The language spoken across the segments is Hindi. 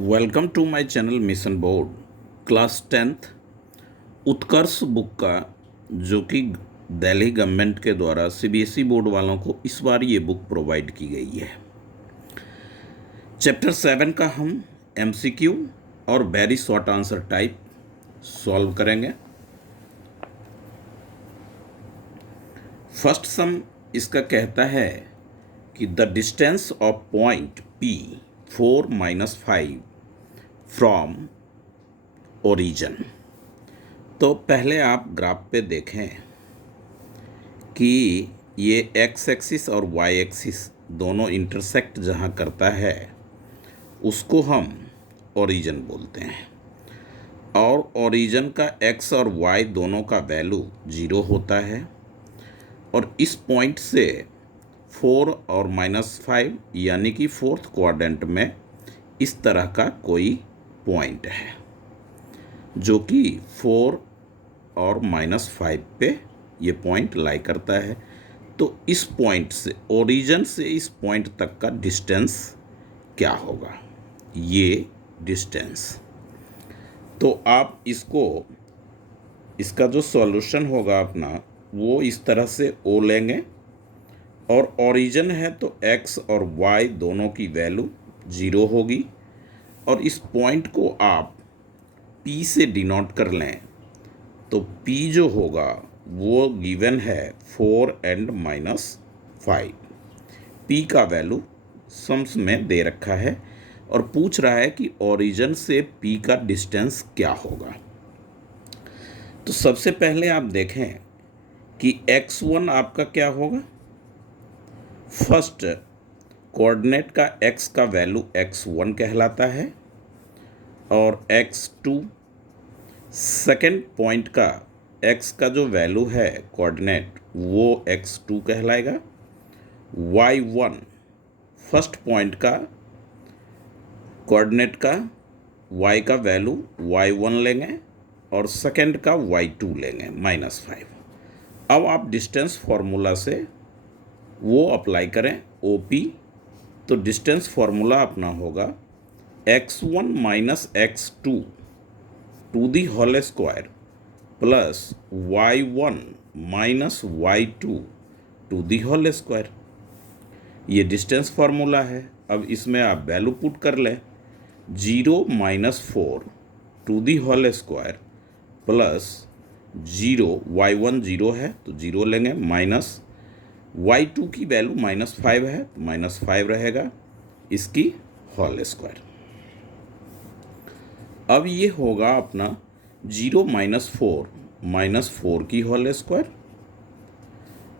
Welcome to my channel mission board class 10th उत्कर्ष बुक का, जो कि दिल्ली गवर्नमेंट के द्वारा सीबीएसई बोर्ड वालों को इस बार ये बुक प्रोवाइड की गई है। चैप्टर 7 का हम एमसीक्यू और very short answer type solve करेंगे। फर्स्ट सम इसका कहता है कि the distance of point P 4-5 from origin. तो पहले आप ग्राफ पे देखें कि ये एक्स एक्सिस और वाई एक्सिस दोनों इंटरसेक्ट जहाँ करता है उसको हम ओरिजिन बोलते हैं, और ओरिजिन का एक्स और वाई दोनों का वैल्यू 0 होता है, और इस पॉइंट से 4 और -5 यानी कि फोर्थ क्वाड्रेंट में इस तरह का कोई पॉइंट है जो कि 4 और -5 पे ये पॉइंट लाई करता है। तो इस पॉइंट से, ओरिजिन से इस पॉइंट तक का डिस्टेंस क्या होगा, ये डिस्टेंस। तो आप इसका जो सॉल्यूशन होगा अपना, वो इस तरह से O लेंगे, और ओरिजिन है तो x और y दोनों की वैल्यू 0 होगी, और इस पॉइंट को आप P से डिनोट कर लें तो P जो होगा वो गिवन है 4 and -5। P का वैल्यू सम्स में दे रखा है और पूछ रहा है कि ओरिजिन से P का डिस्टेंस क्या होगा। तो सबसे पहले आप देखें कि x1 आपका क्या होगा। फर्स्ट कोऑर्डिनेट का x का वैल्यू x1 कहलाता है, और x2 सेकेंड पॉइंट का x का जो वैल्यू है कोऑर्डिनेट वो x2 कहलाएगा। y1 फर्स्ट पॉइंट का कोऑर्डिनेट का y का वैल्यू y1 लेंगे, और सेकेंड का y2 लेंगे -5। अब आप डिस्टेंस फार्मूला से वो अप्लाई करें OP, तो डिस्टेंस फार्मूला अपना होगा x1 - x2 to the whole square plus y1 - y2 to the whole square. ये डिस्टेंस फार्मूला है। अब इसमें आप वैल्यू पुट कर लें, 0 - 4 to the whole square plus 0, y1 0 है तो 0 लेंगे, माइनस y2 की वैल्यू -5 है तो -5 रहेगा, इसकी होल स्क्वायर। अब ये होगा अपना 0 - 4 -4 की होल स्क्वायर,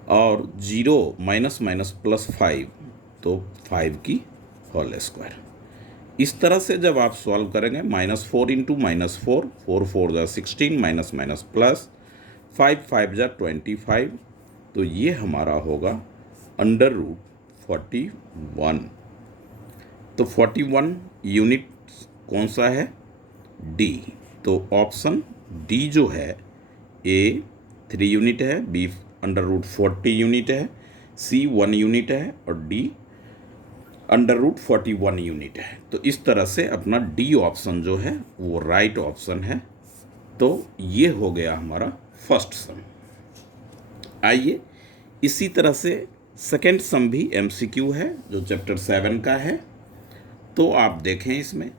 और 0 +5 तो 5 की होल स्क्वायर। इस तरह से जब आप सॉल्व करेंगे, -4 × -4, 4 4 जा 16, माइनस माइनस प्लस 5 5 जा 25, तो ये हमारा होगा √41। तो 41 यूनिट कौन सा है, D। तो ऑप्शन D जो है, A 3 यूनिट है, B √40 यूनिट है, C 1 यूनिट है, और D √41 यूनिट है। तो इस तरह से अपना D ऑप्शन जो है वो राइट ऑप्शन है। तो ये हो गया हमारा फर्स्ट सम। आइए इसी तरह से सेकेंड सम भी MCQ है जो चैप्टर 7 का है। तो आप देखें, इसमें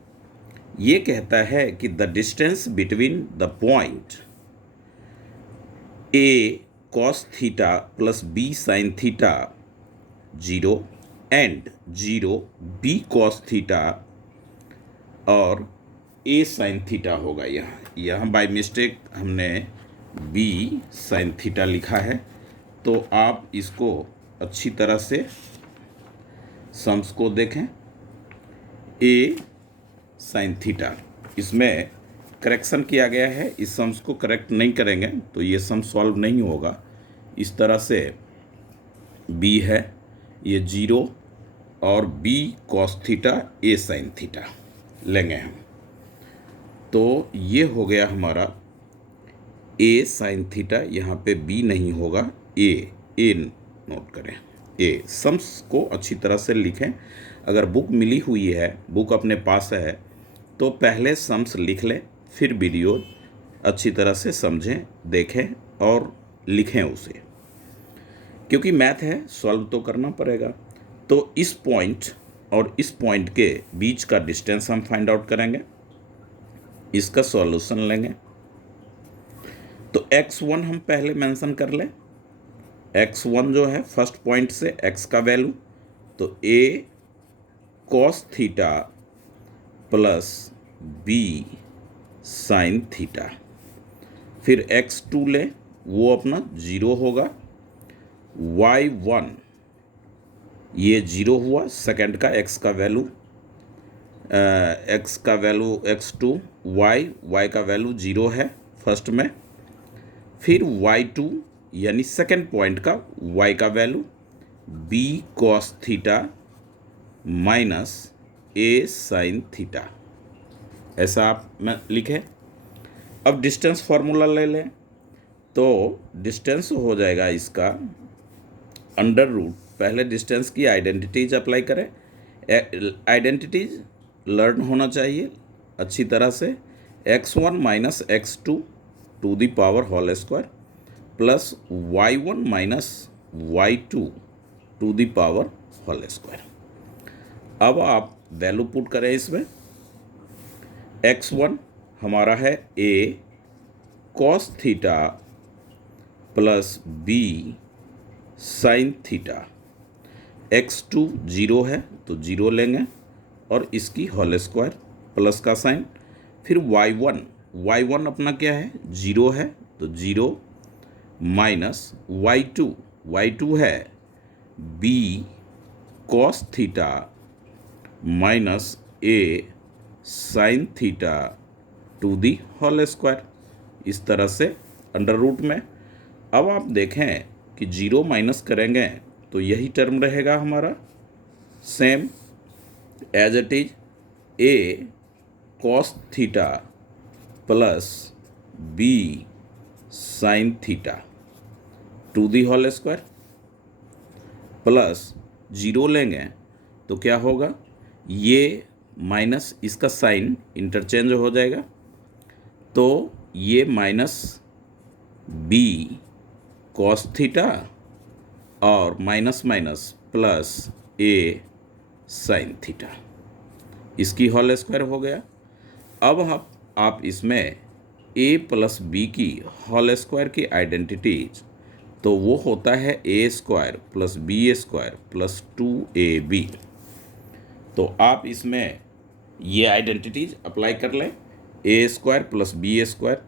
ये कहता है कि the distance between the point A cos theta plus B sin theta 0 and 0 B cos theta और A sin थीटा होगा। यहाँ बाय मिस्टेक हमने B sin थीटा लिखा है, तो आप इसको अच्छी तरह से सम्स को देखें। A sin थीटा, इसमें करेक्शन किया गया है, इस सम्स को करेक्ट नहीं करेंगे तो ये सम सॉल्व नहीं होगा। इस तरह से B है, ये 0 और B cos theta A sin theta लेंगे हम। तो ये हो गया हमारा A sin थीटा, यहाँ पे B नहीं होगा, A नोट करें, A। सम्स को अच्छी तरह से लिखें। अगर बुक मिली हुई है, बुक अपने पास है, तो पहले सम्स लिख लें, फिर वीडियो अच्छी तरह से समझें, देखें और लिखें उसे, क्योंकि मैथ है, सॉल्व तो करना पड़ेगा। तो इस पॉइंट और इस पॉइंट के बीच का डिस्टेंस हम फाइंड आउट करेंगे, इसका सॉल्यूशन लेंगे। तो x1 हम पहले मेंशन कर लें। x1 जो है फर्स्ट पॉइंट से x का वैल्यू, तो a cos theta plus b sin theta. फिर x2 ले, वो अपना 0 होगा। y1 ये 0 हुआ, सेकंड का x का वैल्यू, x का वैल्यू x2, y का वैल्यू 0 है फर्स्ट में। फिर y2 यानी सेकंड पॉइंट का y का value b cos theta minus a sin theta, ऐसा आप में लिखें। अब डिस्टेंस फार्मूला ले लें, तो डिस्टेंस हो जाएगा इसका अंडर रूट, पहले डिस्टेंस की आइडेंटिटीज अप्लाई करें। आइडेंटिटीज लर्न होना चाहिए अच्छी तरह से। x1 minus x2 to the power whole square plus y1 minus y2 to the power whole square. अब आप वैल्यू पुट करें इसमें। x1 हमारा है a cos theta plus b sin theta, x2 0 है तो 0 लेंगे और इसकी होल स्क्वायर प्लस का साइन। फिर y1 अपना क्या है, 0 है तो 0 माइनस y2 है b cos theta minus a sin theta to the whole square, इस तरह से अंडर रूट में। अब आप देखें कि 0 माइनस करेंगे तो यही टर्म रहेगा हमारा same as it is, a cos theta plus b sin theta to the whole square plus 0 लेंगे तो क्या होगा, ये माइनस इसका साइन इंटरचेंज हो जाएगा, तो ये माइनस b cos थीटा और minus minus plus a sin theta, इसकी होल स्क्वायर हो गया। अब आप इसमें a प्लस b की होल स्क्वायर की आइडेंटिटीज, तो वो होता है a square plus b square plus 2ab। तो आप इसमें ये आइडेंटिटीज अप्लाई कर लें, a square plus b square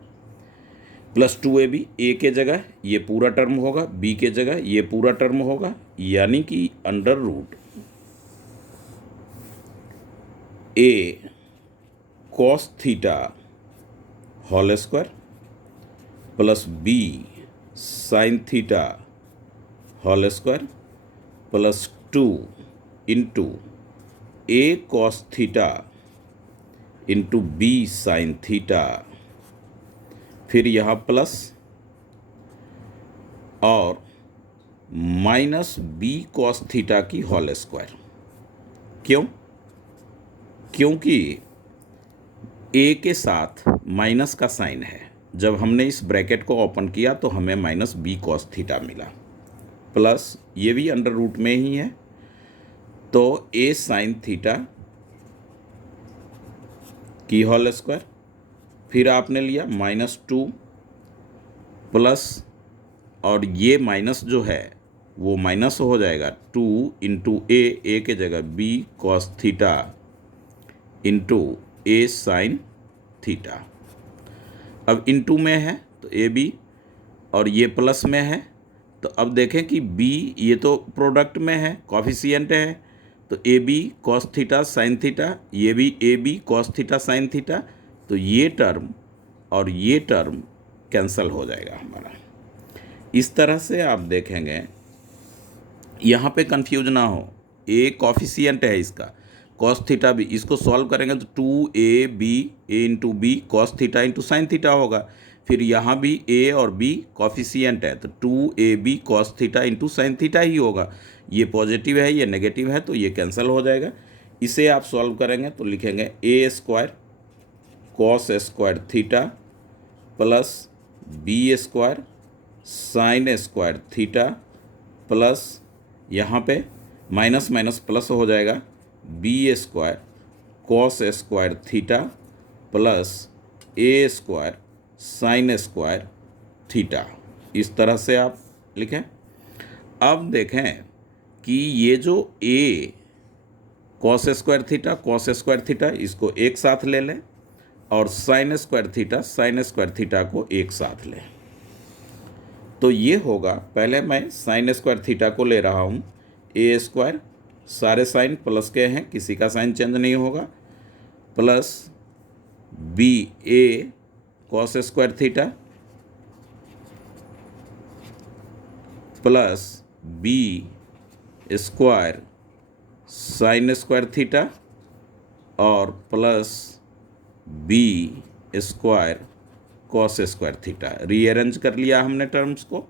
plus 2ab, a के जगह ये पूरा टर्म होगा, b के जगह ये पूरा टर्म होगा, यानी कि under root a cos theta whole square plus b sin theta whole square plus 2 into a cos theta into b sin theta, फिर यहाँ प्लस और माइनस b cos थीटा की होल स्क्वायर। क्यों? क्योंकि a के साथ माइनस का साइन है, जब हमने इस ब्रैकेट को ओपन किया तो हमें माइनस b cos थीटा मिला, प्लस ये भी अंडर रूट में ही है, तो a sin थीटा की होल स्क्वायर, फिर आपने लिया -2 प्लस, और ये माइनस जो है वो माइनस हो जाएगा 2 इंटू ए के जगह b cos theta into a sin theta. अब इंटू में है तो ए बी और ये प्लस में है, तो अब देखें कि b ये तो प्रोडक्ट में है, कॉफिशिएंट है, तो A B cos theta sine theta, ये भी A B cos theta sine theta, तो ये टर्म और ये टर्म कैंसल हो जाएगा हमारा। इस तरह से आप देखेंगे, यहाँ पे कंफ्यूज ना हो, ए कॉफिशिएंट है इसका, कॉस थीटा भी, इसको सॉल्व करेंगे तो 2ab a into B cos theta into sine theta होगा। फिर यहाँ भी a और b कॉफिशिएंट है तो 2ab cos theta into sine theta ही होगा। ये पॉजिटिव है, ये नेगेटिव है, तो ये कैंसिल हो जाएगा। इसे आप सॉल्व करेंगे तो लिखेंगे a square cos square theta plus B square sine square theta plus यहाँ पे माइनस माइनस प्लस हो जाएगा B square cos square theta plus A square sine square theta. इस तरह से आप लिखें। अब देखें कि ये जो ए कॉस स्क्वायर थीटा इसको एक साथ ले लें और साइन स्क्वायर थीटा को एक साथ लें। तो ये होगा, पहले मैं साइन स्क्वायर थीटा को ले रहा हूँ, ए स्क्वायर सारे साइन प्लस के हैं, किसी का साइन चेंज नहीं होगा, plus B A cos square theta plus B square sine square theta और plus B square cos square theta. Rearrange कर लिया हमने टर्म्स को।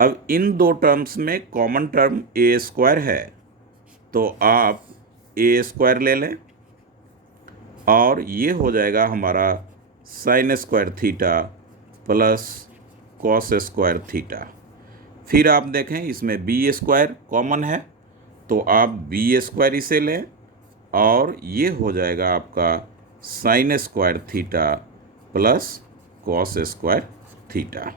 अब इन दो टर्म्स में कॉमन टर्म ए स्क्वायर है, तो आप ए स्क्वायर ले लें और ये हो जाएगा हमारा sign square theta plus cos square theta. फिर आप देखें इसमें बी स्क्वायर कॉमन है, तो आप बी स्क्वायर इसे लें और ये हो जाएगा आपका sine square theta plus cos square theta.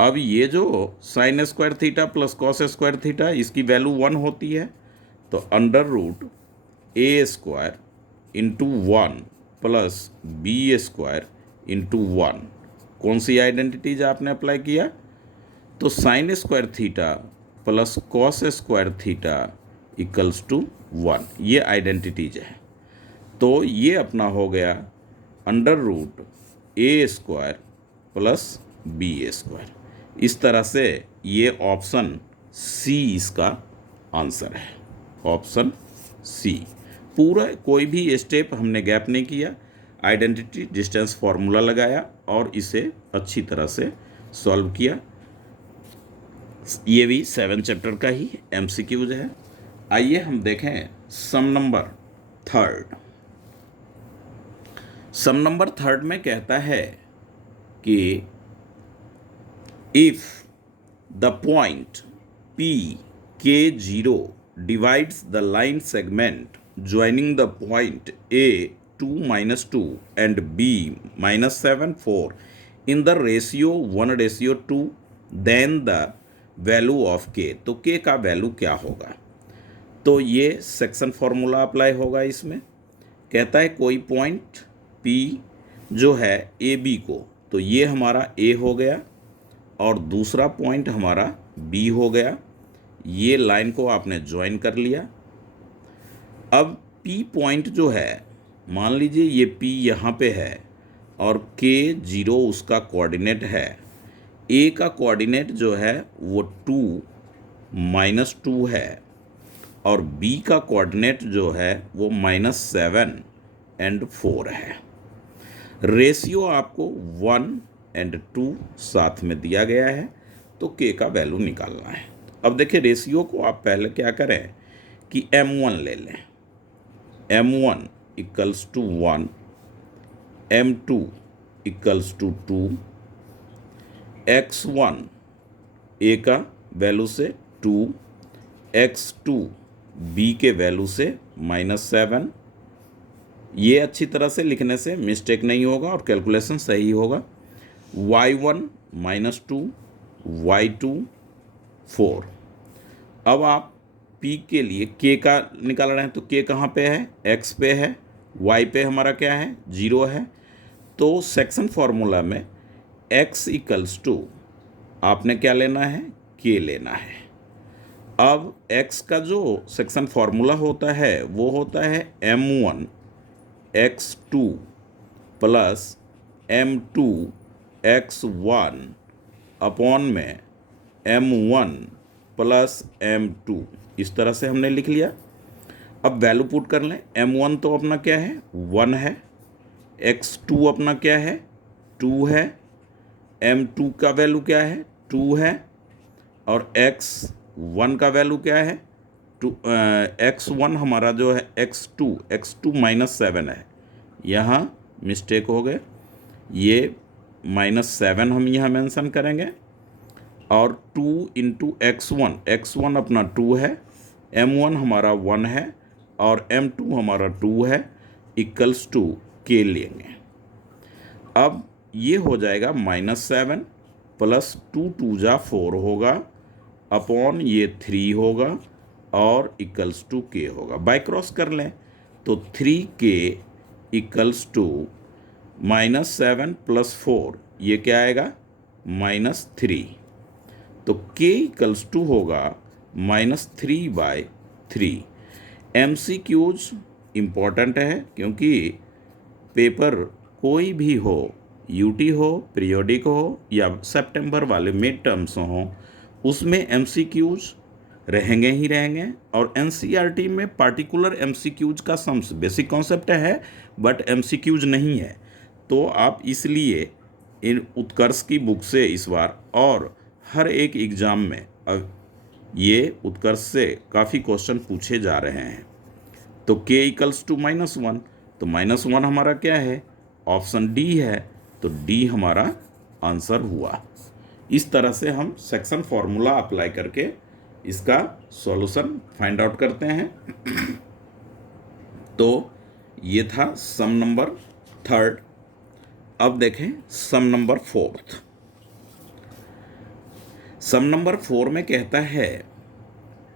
अब ये जो sine square theta plus cos square theta इसकी वैल्यू 1 होती है, तो under root A square into 1 plus B square into 1। कौन सी आइडेंटिटीज आपने अप्लाई किया? तो sine square theta plus cos square theta equals to 1, ये आइडेंटिटीज है। तो ये अपना हो गया under root A square plus B square. इस तरह से ये ऑप्शन सी इसका आंसर है, ऑप्शन सी। पूरा कोई भी स्टेप हमने गैप नहीं किया, आइडेंटिटी डिस्टेंस फार्मूला लगाया और इसे अच्छी तरह से सॉल्व किया। ये भी 7 चैप्टर का ही MCQs है। आइए हम देखें सम नंबर 3। सम नंबर 3 में कहता है कि इफ द पॉइंट पी के 0 divides the line segment joining the point A 2-2 and B -7 4 in the ratio 1:2, then the value of K. तो के का वैल्यू क्या होगा? तो ये सेक्शन फॉर्मूला अप्लाई होगा। इसमें कहता है कोई पॉइंट P जो है ए बी को, तो ये हमारा A हो गया और दूसरा पॉइंट हमारा B हो गया। ये लाइन को आपने ज्वाइन कर लिया। अब P पॉइंट जो है, मान लीजिए ये P यहाँ पे है और K 0 उसका कोऑर्डिनेट है। A का कोऑर्डिनेट जो है वो 2-2 है और B का कोऑर्डिनेट जो है वो -7 और 4 है। रेशियो आपको 1 और 2 साथ में दिया गया है, तो के का वैल्यू निकालना है। अब देखिए रेशियो को आप पहले क्या करें कि m1 ले लें। m1 equals to 1, m2 equals to 2, x1 a का वैल्यू से 2, x2 b के वैल्यू से -7। ये अच्छी तरह से लिखने से मिस्टेक नहीं होगा और कैलकुलेशन सही होगा। y1 -2, y2 4। अब आप p के लिए k का निकाल रहे हैं, तो k कहाँ पे है? x पे है, y पे हमारा क्या है? 0 है। तो सेक्शन फॉर्मूला में x इक्वल्स टू आपने क्या लेना है? k लेना है। अब x का जो सेक्शन फॉर्मूला होता है वो होता है m1 x2 plus m2 x1 upon में m1 प्लस m2। इस तरह से हमने लिख लिया। अब वैल्यू पुट कर लें। m1 तो अपना क्या है? 1 है। x2 अपना क्या है? 2 है। m2 का वैल्यू क्या है? 2 है। और x1 का वैल्यू क्या है? टू x1 हमारा जो है x2 -7 है, यहाँ मिस्टेक हो गए, ये -7 हम यहाँ मेंशन करेंगे, और 2 इंटू x1 अपना 2 है, m1 हमारा 1 है और m2 हमारा 2 है, इक्वल्स टू k लेंगे। अब ये हो जाएगा -7 प्लस 2 2 जा 4 होगा, अपॉन ये 3 होगा और इक्वल्स टू k होगा। बाय क्रॉस कर लें तो 3k इक्वल्स टू -7 प्लस 4, ये क्या आएगा -3, तो k इक्वल्स टू होगा -3/3। MCQs इम्पॉर्टेंट है क्योंकि पेपर कोई भी हो, यूटी हो, पीरियोडिक हो या सितंबर वाले मिड टर्म्स हो, उसमें MCQs रहेंगे ही रहेंगे। और NCERT में पार्टिकुलर MCQs का सम्स बेसिक कॉन्सेप्ट है बट MCQs नहीं है, तो आप इसलिए इन उत्कर्ष की बुक से इस बार और हर एक एग्ज़ाम में अब ये उत्कर्ष से काफ़ी क्वेश्चन पूछे जा रहे हैं। तो k इक्वल्स टू -1, तो -1 हमारा क्या है, ऑप्शन डी है, तो डी हमारा आंसर हुआ। इस तरह से हम सेक्शन फॉर्मूला अप्लाई करके इसका सॉल्यूशन फाइंड आउट करते हैं। तो ये था सम नंबर 3। अब देखें सम नंबर 4। सम नंबर 4 में कहता है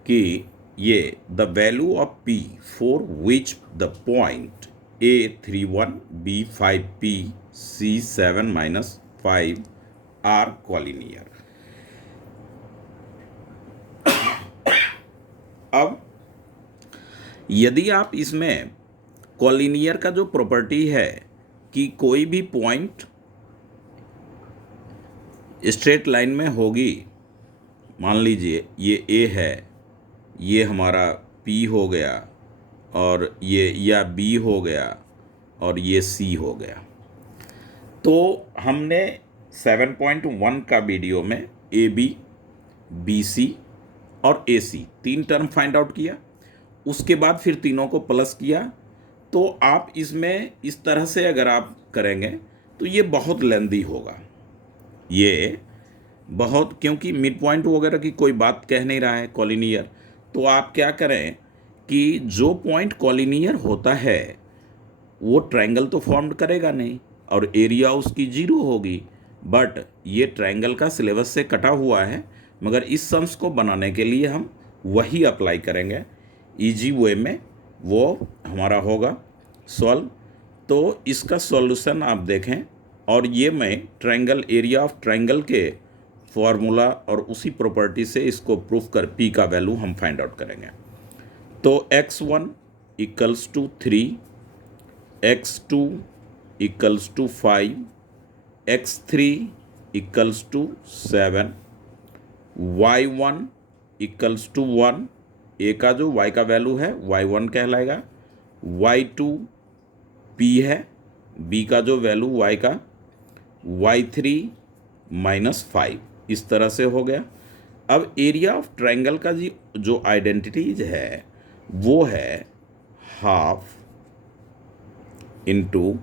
कि ये the value of p for which the point A31 B5P C7 -5 are collinear. अब यदि आप इसमें कॉलिनियर का जो प्रॉपर्टी है कि कोई भी पॉइंट स्ट्रेट लाइन में होगी, मान लीजिए ये A है, ये हमारा P हो गया और ये या B हो गया और ये C हो गया। तो हमने 7.1 का वीडियो में AB, BC और AC 3 टर्म फाइंड आउट किया, उसके बाद फिर तीनों को प्लस किया। तो आप इसमें इस तरह से अगर आप करेंगे तो ये बहुत लेंदी होगा, ये बहुत, क्योंकि मिड पॉइंट वगैरह की कोई बात कह नहीं रहा है कॉलिनियर। तो आप क्या करें कि जो पॉइंट कॉलिनियर होता है वो ट्रायंगल तो फॉर्म करेगा नहीं और एरिया उसकी 0 होगी, बट ये ट्रायंगल का सिलेबस से कटा हुआ है, मगर इस सम्स को बनाने के लिए हम वही अप्लाई करेंगे इजी वे में, वो हमारा होगा सॉल्व। तो इसका सॉल्यूशन आप देखें, और ये मैं ट्रायंगल एरिया ऑफ ट्रायंगल के फॉर्मूला और उसी प्रॉपर्टी से इसको प्रूफ कर p का वैल्यू हम फाइंड आउट करेंगे। तो x1 equals to 3, x2 equals to 5, x3 equals to 7, y1 equals to 1, a का जो y का वैल्यू है y1 कहलाएगा, y2 p है, b का जो वैल्यू y का y3 -5, इस तरह से हो गया। अब एरिया ऑफ ट्रायंगल का जी जो आइडेंटिटीज है वो है half into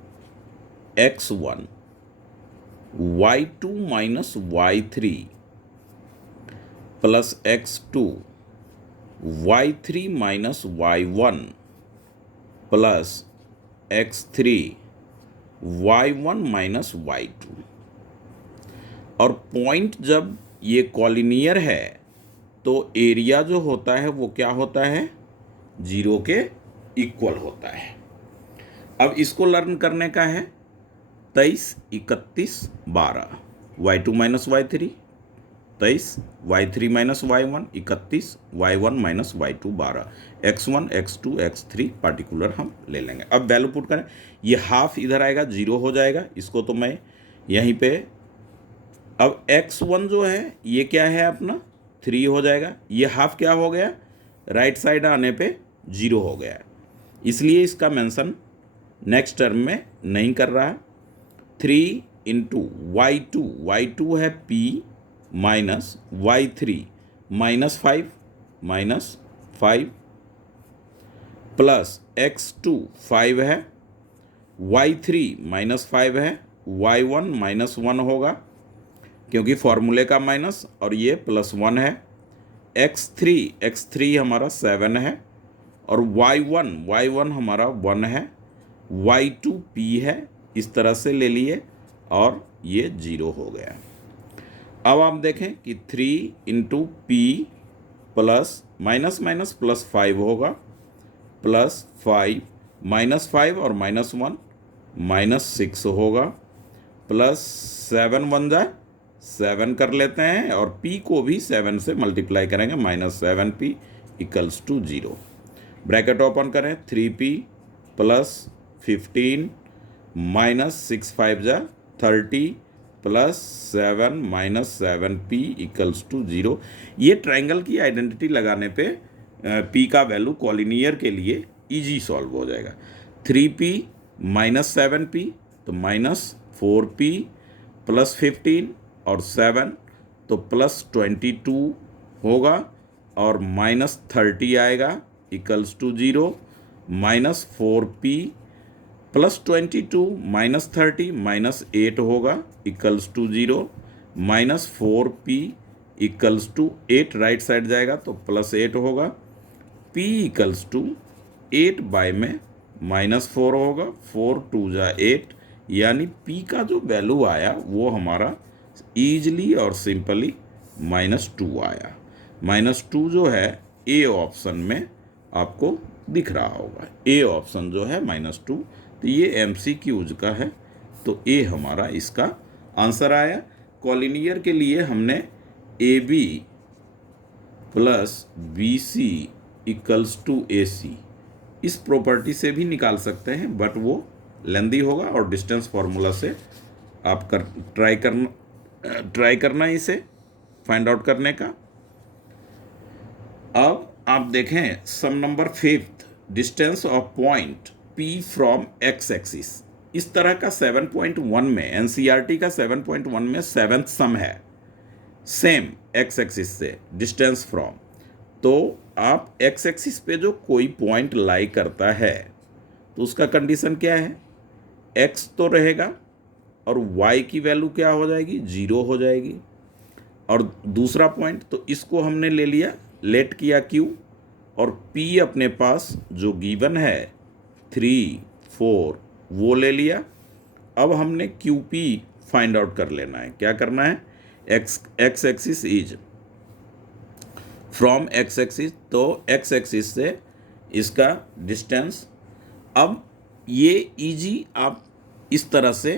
x1 y2 -y3 plus x2 y3 -y1 plus x3 y1 -y2। और पॉइंट जब ये कॉलिनियर है तो एरिया जो होता है वो क्या होता है, 0 के इक्वल होता है। अब इसको लर्न करने का है 23, 31, 12, y2 -y3 23, y3 -y1 31, y1 -y2 12, x1 x2 x3 particular हम ले लेंगे। अब वैल्यू पुट करें, ये हाफ इधर आएगा 0 हो जाएगा, इसको तो मैं यहीं पे, अब x1 जो है ये क्या है अपना 3 हो जाएगा, ये हाफ क्या हो गया राइट साइड आने पे 0 हो गया, इसलिए इसका मेंशन नेक्स्ट टर्म में नहीं कर रहा। 3 इंटू y2 है p minus y3 -5 5 plus x2 5 है, y3 -5 है, y1 -1 होगा क्योंकि फॉर्मूले का माइनस, और ये +1 है। x3 हमारा 7 है, और y1 हमारा 1 है, y2 p है, इस तरह से ले लिए और ये 0 हो गया। अब आप देखें कि 3 × p प्लस माइनस माइनस +5 होगा, +5 -5 और -1 -6 होगा, प्लस 7 बन जाए 7 कर लेते हैं, और p को भी 7 से मल्टीप्लाई करेंगे, -7p = 0। ब्रैकेट ओपन करें, 3p प्लस 15 -6 5 जा 30 प्लस 7 -7p = 0। ये ट्रायंगल की आइडेंटिटी लगाने पे p का वैल्यू कॉलिनियर के लिए इजी सॉल्व हो जाएगा। 3p -7p तो -4p प्लस 15 और 7 तो +22 होगा, और -30 आएगा = 0, -4p प्लस 22 -30 -8 होगा = 0, -4p = 8 राइट साइड जाएगा तो +8 होगा, p = 8 बाय में -4 होगा, 4 2 जा 8, यानी p का जो वैल्यू आया वो हमारा ईजली और सिंपली -2 आया। -2 जो है ए ऑप्शन में आपको दिख रहा होगा, ए ऑप्शन जो है -2, तो ये MCQs का है, तो ए हमारा इसका आंसर आया। कॉलिनियर के लिए हमने AB + BC = AC इस प्रॉपर्टी से भी निकाल सकते हैं, बट वो लेंदी होगा, और डिस्टेंस फार्मूला से आप ट्राई करना इसे फाइंड आउट करने का। अब आप देखें sum number 5, distance of point P from x axis. इस तरह का 7.1 में NCERT का 7.1 में 7th सम है, सेम x एक्सिस से डिस्टेंस फ्रॉम। तो आप x एक्सिस पे जो कोई पॉइंट लाई करता है तो उसका कंडीशन क्या है, x तो रहेगा और y की वैल्यू क्या हो जाएगी, 0 हो जाएगी। और दूसरा पॉइंट, तो इसको हमने ले लिया, लेट किया q, और p अपने पास जो गिवन है 3 4 वो ले लिया। अब हमने QP फाइंड आउट कर लेना है। क्या करना है, x axis is from x axis, तो x एक्सिस से इसका डिस्टेंस। अब ये इजी आप इस तरह से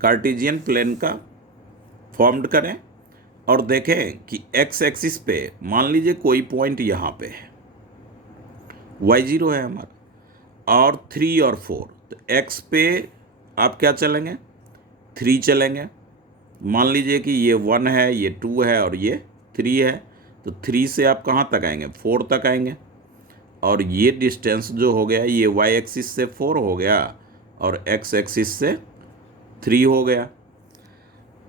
कार्टेशियन प्लेन का फॉर्म्ड करें और देखें कि x एक्सिस पे मान लीजिए कोई पॉइंट यहाँ पे है, y0 है हमारा, और 3 और 4, तो x पे आप क्या चलेंगे, 3 चलेंगे। मान लीजिए कि ये 1 है, ये 2 है और ये 3 है, तो 3 से आप कहाँ तक आएंगे, 4 तक आएंगे। और ये डिस्टेंस जो हो गया, ये y एक्सिस से 4 हो गया और x एक्सिस से 3 हो गया।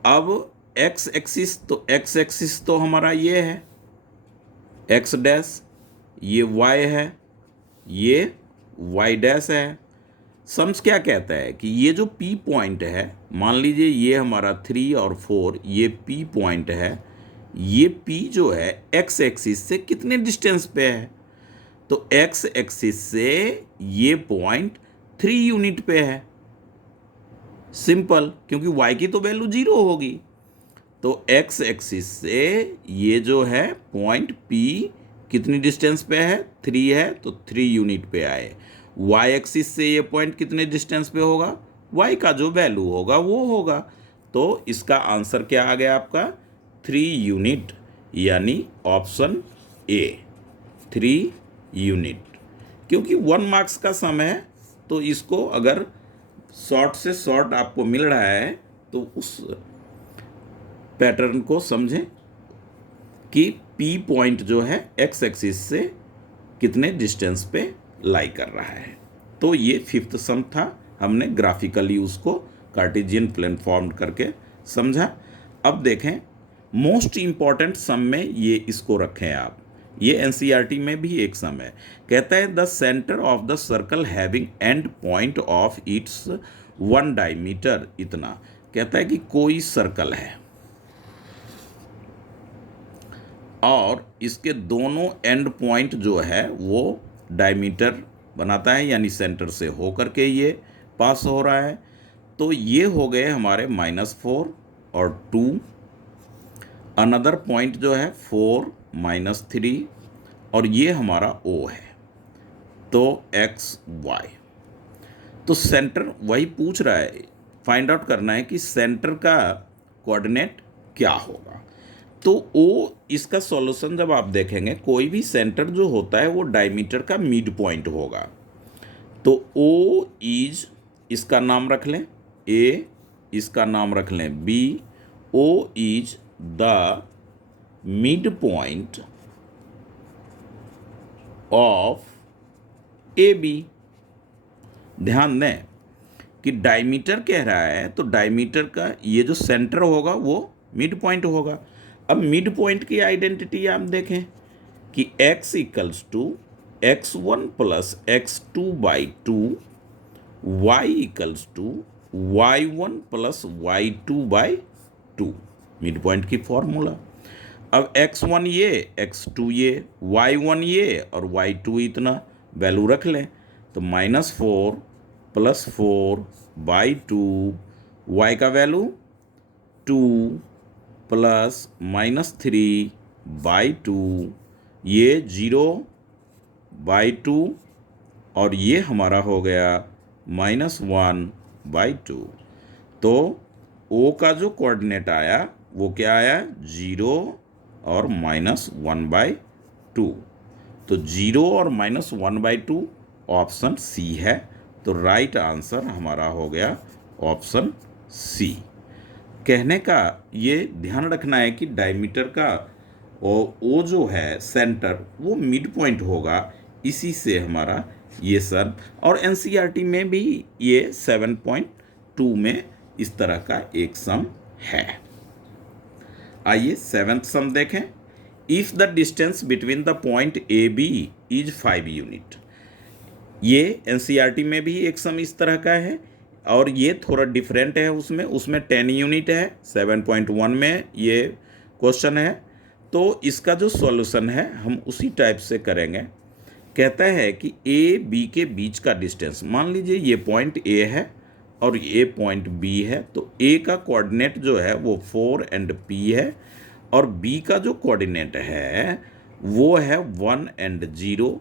अब x एक्सिस तो हमारा ये है x डैश, ये y है, ये y डैश है। सम्स क्या कहता है कि ये जो P पॉइंट है, मान लीजिए ये हमारा 3 और 4, ये P पॉइंट है, ये P जो है x एक्सिस से कितने डिस्टेंस पे है, तो x एक्सिस से ये पॉइंट 3 यूनिट पे है। सिंपल, क्योंकि y की तो वैल्यू 0 होगी, तो x एक्सिस से ये जो है पॉइंट P कितनी डिस्टेंस पे है, 3 है, तो 3 यूनिट पे आए। y एक्सिस से ये पॉइंट कितने डिस्टेंस पे होगा, y का जो वैल्यू होगा वो होगा। तो इसका आंसर क्या आ गया आपका, 3 यूनिट, यानी ऑप्शन ए 3 यूनिट। क्योंकि 1 मार्क्स का सम है, तो इसको अगर शॉर्ट से शॉर्ट आपको मिल रहा है तो उस पैटर्न को समझें कि P पॉइंट जो है x एक्सिस से कितने डिस्टेंस पे लाई कर रहा है। तो ये 5th सम था, हमने ग्राफिकली उसको कार्टेशियन प्लेन फॉर्म करके समझा। अब देखें मोस्ट इम्पॉर्टेंट सम में ये इसको रखें आप ये एनसीईआरटी में भी एक सम है। कहता है the centre of the circle having and point of its 1 diameter इतना। कहता है कि कोई सर्कल है और इसके दोनों एंड पॉइंट जो है वो डायमीटर बनाता है, यानी सेंटर से होकर के ये पास हो रहा है। तो ये हो गए हमारे -4 और 2। अनदर पॉइंट जो है 4 -3 और ये हमारा O है, तो एक्स वाई। तो सेंटर वही पूछ रहा है, फाइंड आउट करना है कि सेंटर का कोऑर्डिनेट क्या होगा। तो O इसका सॉल्यूशन जब आप देखेंगे, कोई भी सेंटर जो होता है वो डायमीटर का मिड पॉइंट होगा। तो O इज, इसका नाम रख लें A, इसका नाम रख लें B। O is the mid point of AB। ध्यान दें कि डायमीटर कह रहा है, तो डायमीटर का ये जो सेंटर होगा वो मिड पॉइंट होगा। अब मिड पॉइंट की आइडेंटिटी आप देखें कि x equals to x1 plus x2/2, y equals to y1 plus y2/2, mid point की फॉर्मूला। अब x1 ये, x2 ये, y1 ये और y2 इतना वैल्यू रख लें, तो -4 + 4/2, y का वैल्यू 2 प्लस -3/2, ये 0/2 और ये हमारा हो गया -1/2। तो O का जो कोऑर्डिनेट आया वो क्या आया, 0 और -1/2। तो 0 और -1/2 ऑप्शन सी है। तो राइट आंसर हमारा हो गया ऑप्शन सी। कहने का ये ध्यान रखना है कि डायमीटर का ओ जो है सेंटर वो मिड पॉइंट होगा, इसी से हमारा ये सर। और एनसीईआरटी में भी ये 7.2 में इस तरह का एक सम है। आइए 7th सम देखें। If the distance between the point A B is 5 unit. ये एनसीईआरटी में भी एक सम इस तरह का है और ये थोड़ा डिफरेंट है, उसमें 10 यूनिट है। 7.1 में ये क्वेश्चन है, तो इसका जो सॉल्यूशन है हम उसी टाइप से करेंगे। कहता है कि ए बी के बीच का डिस्टेंस, मान लीजिए ये पॉइंट ए है और ये पॉइंट बी है, तो ए का कोऑर्डिनेट जो है वो 4 and P है और बी का जो कोऑर्डिनेट है वो है 1 and 0।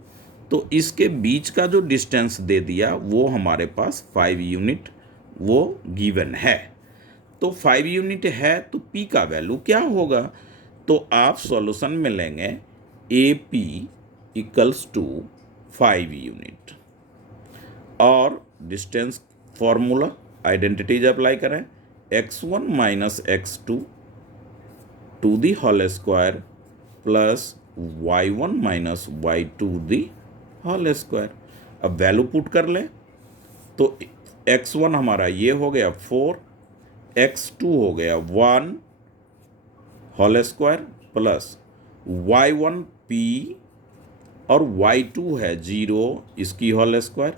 तो इसके बीच का जो डिस्टेंस दे दिया वो हमारे पास 5 यूनिट वो गिवन है। तो 5 यूनिट है तो P का वैल्यू क्या होगा, तो आप सॉल्यूशन में लेंगे AP इक्वल्स टू 5 यूनिट और डिस्टेंस फॉर्मूला आइडेंटिटीज अप्लाई करें, x1 minus x2 to the whole square plus y1 minus y2 the whole square. अब वैल्यू पुट कर लें, तो x1 हमारा ये हो गया 4, x2 हो गया 1 whole square plus y1 p और y2 है 0 इसकी होल स्क्वायर,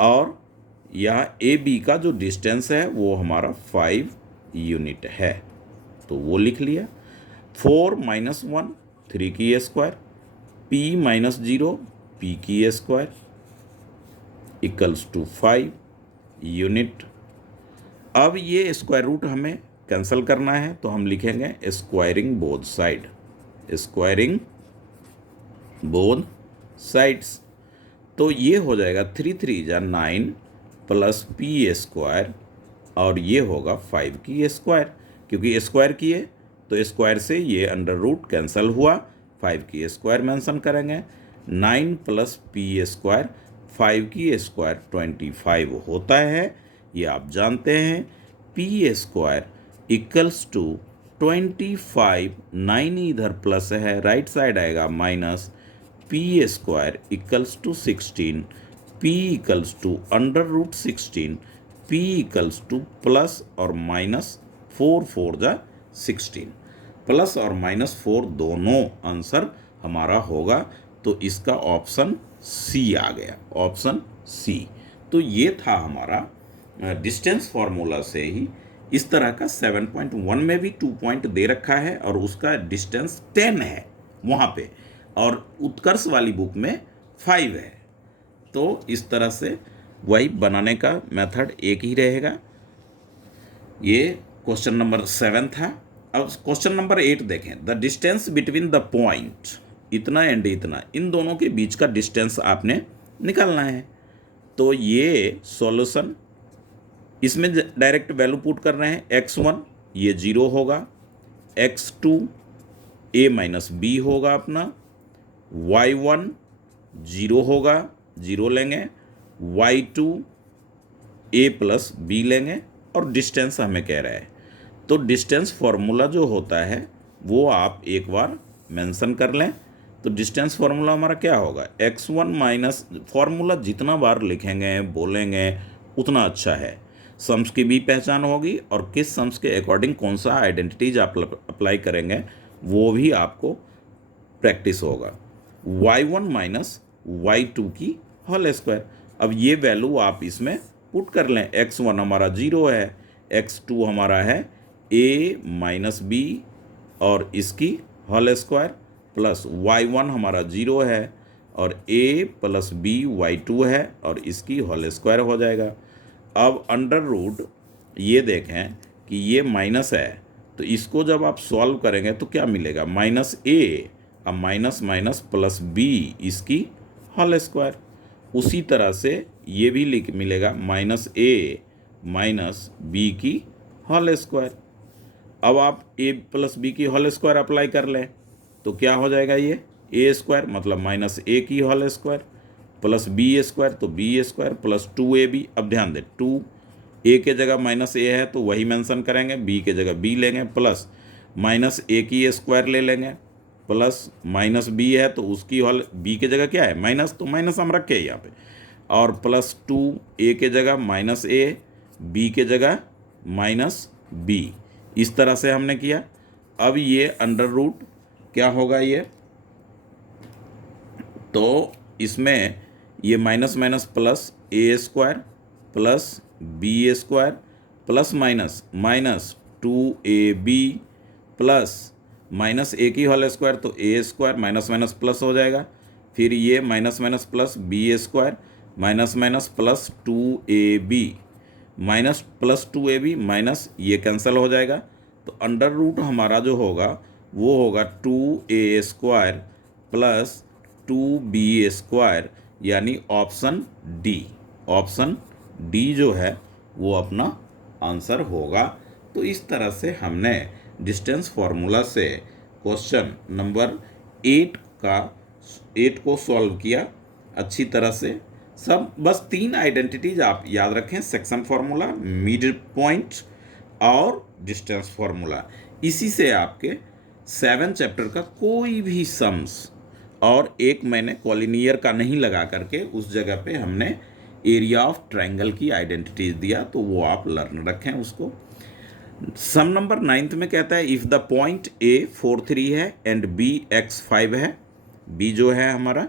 और यहाँ ए बी का जो डिस्टेंस है वो हमारा 5 यूनिट है, तो वो लिख लिया। 4 - 1 3 की स्क्वायर, p - 0 p की स्क्वायर इक्वल्स टू 5 यूनिट। अब ये स्क्वायर रूट हमें कैंसिल करना है, तो हम लिखेंगे squaring both side, squaring both sides. तो ये हो जाएगा 3 3 जा 9 प्लस p स्क्वायर और ये होगा 5 की स्क्वायर, क्योंकि स्क्वायर किए तो स्क्वायर से ये अंडर रूट कैंसिल हुआ, 5 की स्क्वायर मेंशन करेंगे। 9 प्लस p स्क्वायर, 5 की स्क्वायर 25 होता है, ये आप जानते हैं। p स्क्वायर इक्वल्स टू 25, 9 इधर प्लस है, राइट साइड आएगा minus, p square equals to 16, p equals to under root 16, p equals to plus और माइनस 4 4 जा 16, प्लस और माइनस 4 दोनों आंसर हमारा होगा, तो इसका ऑप्शन सी आ गया, ऑप्शन सी। तो ये था हमारा डिस्टेंस फार्मूला से ही इस तरह का 7.1 में भी 2 पॉइंट दे रखा है और उसका डिस्टेंस 10 है वहाँ पे, और उत्कर्ष वाली बुक में 5 है। तो इस तरह से वही बनाने का मेथड एक ही रहेगा। ये क्वेश्चन नंबर 7 था। अब क्वेश्चन नंबर 8 देखें। The distance between the point, इतना एंड इतना, इन दोनों के बीच का डिस्टेंस आपने निकालना है। तो ये सॉल्यूशन, इसमें डायरेक्ट वैल्यू पुट कर रहे हैं। x1 ये 0 होगा, x2 a माइनस बी होगा अपना, y1 0 होगा, 0 लेंगे, y2 a प्लस बी लेंगे, और डिस्टेंस हमें कह रहा है। तो डिस्टेंस फार्मूला जो होता है वो आप एक बार मेंशन कर लें। तो डिस्टेंस फार्मूला हमारा क्या होगा, x1 माइनस, फार्मूला जितना बार लिखेंगे बोलेंगे उतना अच्छा है। सम्स की भी पहचान होगी और किस सम्स के अकॉर्डिंग कौन सा आइडेंटिटीज आप अप्लाई करेंगे वो भी आपको प्रैक्टिस होगा। y1 माइनस y2 की होल स्क्वायर। अब ये वैल्यू आप इसमें पुट कर लें। x1 हमारा 0 है, x2 हमारा है a माइनस बी और इसकी होल स्क्वायर, प्लस y1 हमारा 0 है और a प्लस बी y2 है और इसकी होल स्क्वायर हो जाएगा। अब अंडर रूट ये देखें कि ये माइनस है, तो इसको जब आप सॉल्व करेंगे तो क्या मिलेगा, माइनस ए, अब माइनस माइनस प्लस बी इसकी होल स्क्वायर। उसी तरह से ये भी मिलेगा माइनस ए माइनस बी की होल स्क्वायर। अब आप ए प्लस बी की होल स्क्वायर अप्लाई कर लें तो क्या हो जाएगा, ये ए स्क्वायर मतलब माइनस ए की whole square plus B square, तो बी स्क्वायर प्लस 2ab। अब ध्यान दें, 2 ए के जगह माइनस ए है तो वही मेंशन करेंगे, बी के जगह बी लेंगे, प्लस माइनस ए की स्क्वायर ले लेंगे, प्लस माइनस बी है तो उसकी होल, बी के जगह क्या है माइनस, तो माइनस हम रखे यहाँ पे, और प्लस 2 ए के जगह माइनस ए, बी के जगह माइनस बी। इस तरह से हमने किया। अब ये अंडर रूट क्या होगा, ये तो इसमें ये minus minus plus A square plus B square plus minus minus 2ab plus minus A की होल स्क्वायर, तो A square minus minus plus हो जाएगा, फिर ये minus minus plus B square minus minus plus 2ab minus plus 2ab minus ये कैंसिल हो जाएगा। तो अंडर रूट हमारा जो होगा वो होगा 2a square plus 2b square, यानी ऑप्शन डी। ऑप्शन डी जो है वो अपना आंसर होगा। तो इस तरह से हमने डिस्टेंस फार्मूला से क्वेश्चन नंबर 8 को सॉल्व किया अच्छी तरह से। सब बस 3 आइडेंटिटीज आप याद रखें, सेक्शन फार्मूला, मिड पॉइंट और डिस्टेंस फार्मूला। इसी से आपके 7 चैप्टर का कोई भी सम्स, और एक मैंने कॉलिनियर का नहीं लगा करके उस जगह पे हमने एरिया ऑफ ट्रायंगल की आइडेंटिटीज दिया, तो वो आप लर्न रखें उसको। सम नंबर 9 में कहता है इफ़ द पॉइंट ए 4 3 है एंड बी x5 है, बी जो है हमारा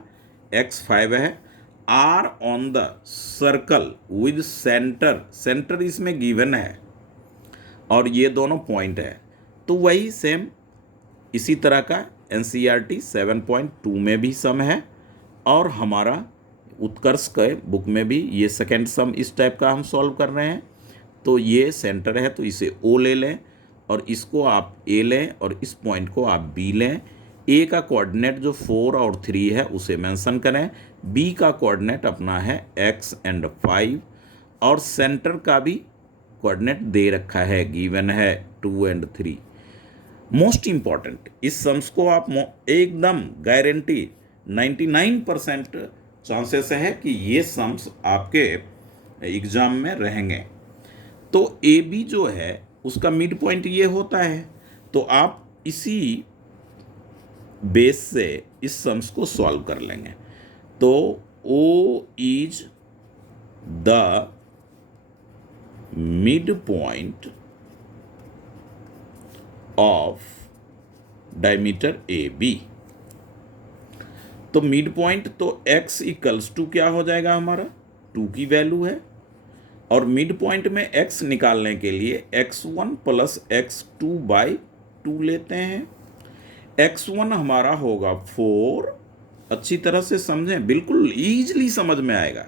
x5 है, are on the circle with centre, centre इसमें गिवन है और ये दोनों पॉइंट है, तो वही सेम इसी तरह का NCERT 7.2 में भी सम है और हमारा उत्कर्ष के बुक में भी ये सेकेंड सम इस टाइप का हम सॉल्व कर रहे हैं। तो ये सेंटर है तो इसे O ले लें और इसको आप A लें और इस पॉइंट को आप B लें। A का कोऑर्डिनेट जो 4 और 3 है उसे मेंशन करें, B का कोऑर्डिनेट अपना है x एंड 5 और सेंटर का भी कोऑर्डिनेट दे रखा है, गिवन है 2 एंड 3। मोस्ट इम्पॉर्टेंट, इस सम्स को आप एकदम गारंटी 99% चांसेस है कि ये सम्स आपके एग्जाम में रहेंगे। तो ए बी जो है उसका मिड पॉइंट ये होता है, तो आप इसी बेस से इस सम्स को सॉल्व कर लेंगे। तो O is the mid point of diameter AB। तो मिड पॉइंट तो x इक्वल्स टू क्या हो जाएगा हमारा, 2 की वैल्यू है, और मिड पॉइंट में x निकालने के लिए x1 प्लस x2 बाई 2 लेते हैं। x1 हमारा होगा 4, अच्छी तरह से समझें, बिल्कुल ईजिली समझ में आएगा।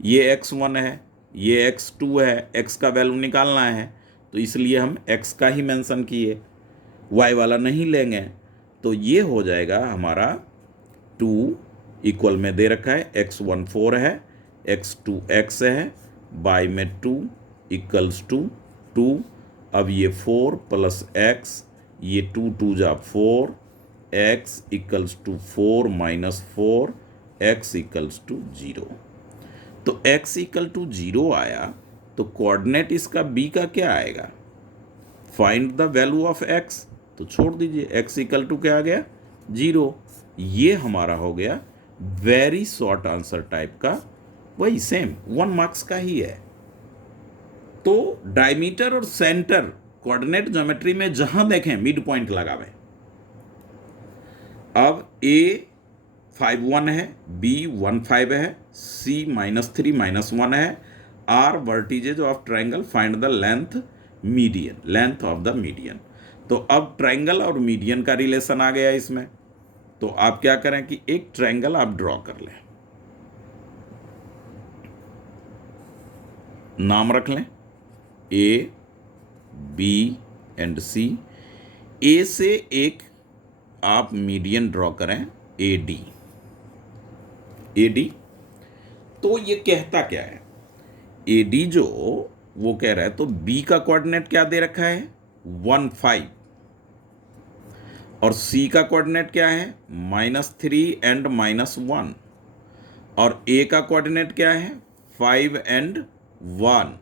ये x1 है, ये x2 है, x का वैल्यू निकालना है तो इसलिए हम x का ही मेंशन किए, y वाला नहीं लेंगे। तो ये हो जाएगा हमारा 2 इक्वल में दे रखा है, x1 4 है, x2 x है, बाई में 2 इक्वल्स टू 2। अब ये 4 प्लस x, ये 2 2 जा 4, x equals to 4 minus 4, x equals to 0। तो x इक्वल टू 0 आया तो कोऑर्डिनेट इसका b का क्या आएगा, find the value of x, तो छोड़ दीजिए, x इक्वल टू क्या आ गया, 0। ये हमारा हो गया वेरी शॉर्ट आंसर टाइप का, वही सेम 1 मार्क्स का ही है। तो डायमीटर और सेंटर कोऑर्डिनेट ज्योमेट्री में जहां देखें मिड पॉइंट लगावे। अब a 5 1 है, b 1 5 है, c -3 -1 है, r vertices of triangle, find the length median, length of the median. तो अब ट्रायंगल और मीडियन का रिलेशन आ गया इसमें। तो आप क्या करें कि एक ट्रायंगल आप ड्रॉ कर लें, नाम रख लें ए बी एंड सी। ए से एक आप मीडियन ड्रॉ करें ए डी। ए डी तो ये कहता क्या है, ए डी जो वो कह रहा है, तो बी का कोऑर्डिनेट क्या दे रखा है 1 5, और सी का कोऑर्डिनेट क्या है -3 एंड -1, और ए का कोऑर्डिनेट क्या है 5 एंड 1।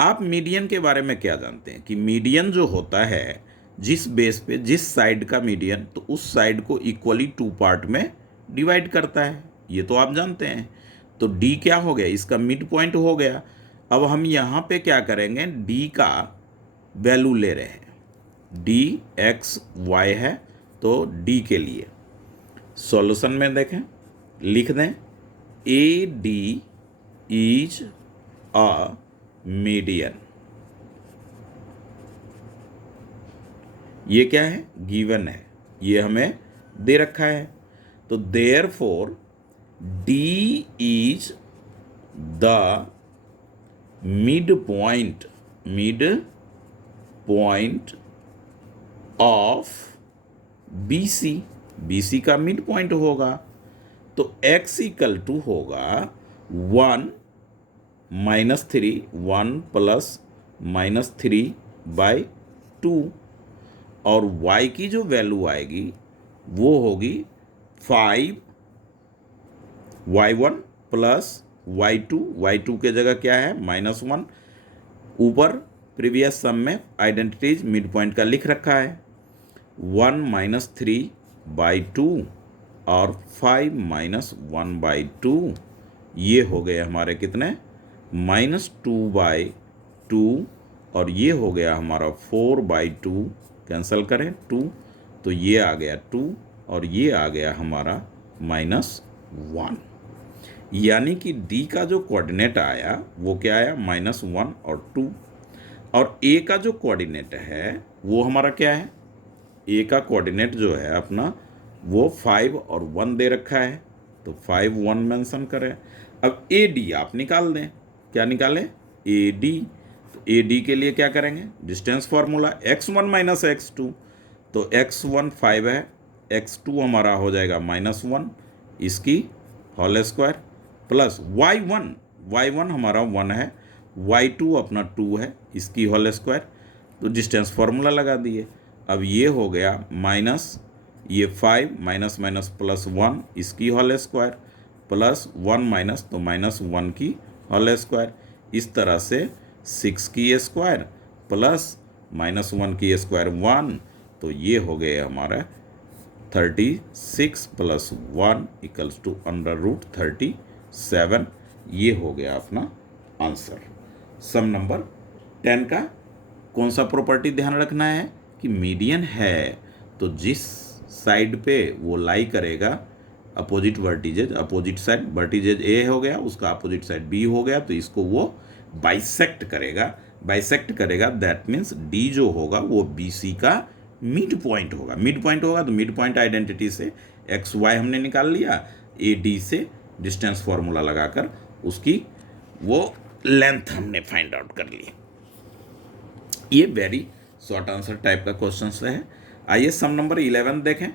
आप मीडियन के बारे में क्या जानते हैं कि मीडियन जो होता है, जिस बेस पे जिस साइड का मीडियन, तो उस साइड को इक्वली 2 पार्ट में डिवाइड करता है, ये तो आप जानते हैं। तो डी क्या हो गया, इसका मिड पॉइंट हो गया। अब हम यहाँ पे क्या करेंगे, डी का वैल्यू ले रहे हैं, डी एक्स वाई है, तो डी के लिए सॉल्यूशन में देखें, लिख दें A D is a median. ये क्या है, गिवन है, ये हमें दे रखा है। तो therefore D is the mid point of B C, B C का मिड पॉइंट होगा। तो x इक्वल टू होगा 1 -3, 1 प्लस -3/2, और y की जो वैल्यू आएगी वो होगी 5 y1 प्लस y2 के जगह क्या है -1, ऊपर प्रीवियस सम में आइडेंटिटीज मिड पॉइंट का लिख रखा है, 1 -3/2 और 5 -1/2, ये हो गए हमारे कितने -2/2, और ये हो गया हमारा 4/2, कैंसिल करें 2, तो ये आ गया 2 और ये आ गया हमारा -1। यानी कि D का जो कोऑर्डिनेट आया वो क्या आया -1 और 2, और A का जो कोऑर्डिनेट है वो हमारा क्या है, A का कोऑर्डिनेट जो है अपना वो 5 और 1 दे रखा है, तो 5 1 मेंशन करें। अब AD आप निकाल दें, क्या निकालें AD। तो AD के लिए क्या करेंगे, डिस्टेंस फार्मूला x1 - x2, तो x1 5 है, x2 हमारा हो जाएगा -1, इसकी होल स्क्वायर, प्लस y1 हमारा 1 है, y2 अपना 2 है, इसकी होल स्क्वायर, तो डिस्टेंस फार्मूला लगा दिए। अब ये हो गया माइनस ये 5 माइनस प्लस 1, इसकी होल स्क्वायर, प्लस 1 माइनस तो -1 की होल स्क्वायर, इस तरह से 6 की स्क्वायर प्लस -1 की स्क्वायर 1, तो ये हो गए हमारा 36 प्लस 1 इक्वल्स टू √37। ये हो गया अपना आंसर। सम नंबर 10 का कौन सा प्रॉपर्टी ध्यान रखना है कि मीडियन है तो जिस साइड पे वो लाई करेगा अपोजिट वर्टिजेज, अपोजिट साइड वर्टिजेज ए हो गया, उसका अपोजिट साइड बी हो गया, तो इसको वो बाइसेक्ट करेगा। बाइसेक्ट करेगा दैट मीन्स डी जो होगा वो बी सी का मिड पॉइंट होगा। मिड पॉइंट होगा तो मिड पॉइंट आइडेंटिटी से एक्स वाई हमने निकाल लिया, ए डी से डिस्टेंस फॉर्मूला लगाकर उसकी वो लेंथ हमने फाइंड आउट कर ली। ये वेरी शॉर्ट आंसर टाइप का क्वेश्चन है। आइए सम नंबर 11 देखें।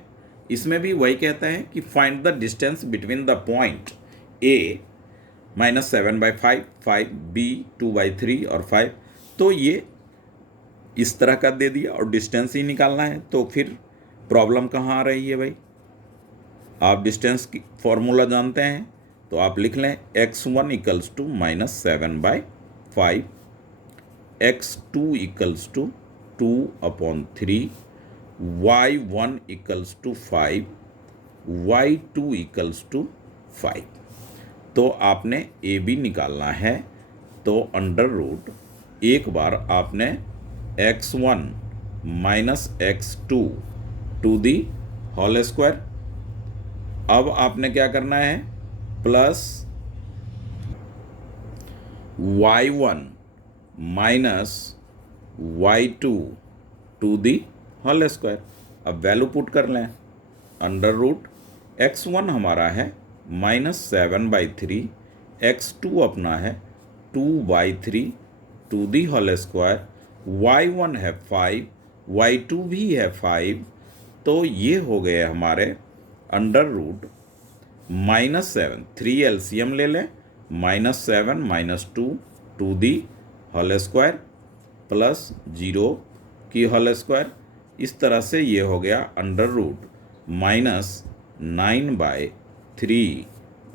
इसमें भी वही कहता है कि find the distance between the point A -7/5, 5 B 2/3 और 5। तो ये इस तरह का दे दिया और डिस्टेंस ही निकालना है, तो फिर प्रॉब्लम कहाँ आ रही है भाई? आप डिस्टेंस की फॉर्मूला जानते हैं, तो आप लिख लें x1 equals to -7/5, x2 equals to 2/3, y1 equals to 5, y2 equals to 5। तो आपने ए बी निकालना है, तो अंडर रूट एक बार आपने x1 minus x2 to the whole square. अब आपने क्या करना है, plus y1 minus y2 to the whole square. अब वैल्यू पुट कर लें, अंडर रूट x1 हमारा है -7/3, x2 अपना है 2/3 to the whole square, y1 है 5, y2 भी है 5। तो ये हो गए हमारे अंडर रूट -7, 3 एलसीएम ले लें, -7 - 2 to the whole square plus 0 की होल स्क्वायर। इस तरह से ये हो गया अंडर रूट -9/3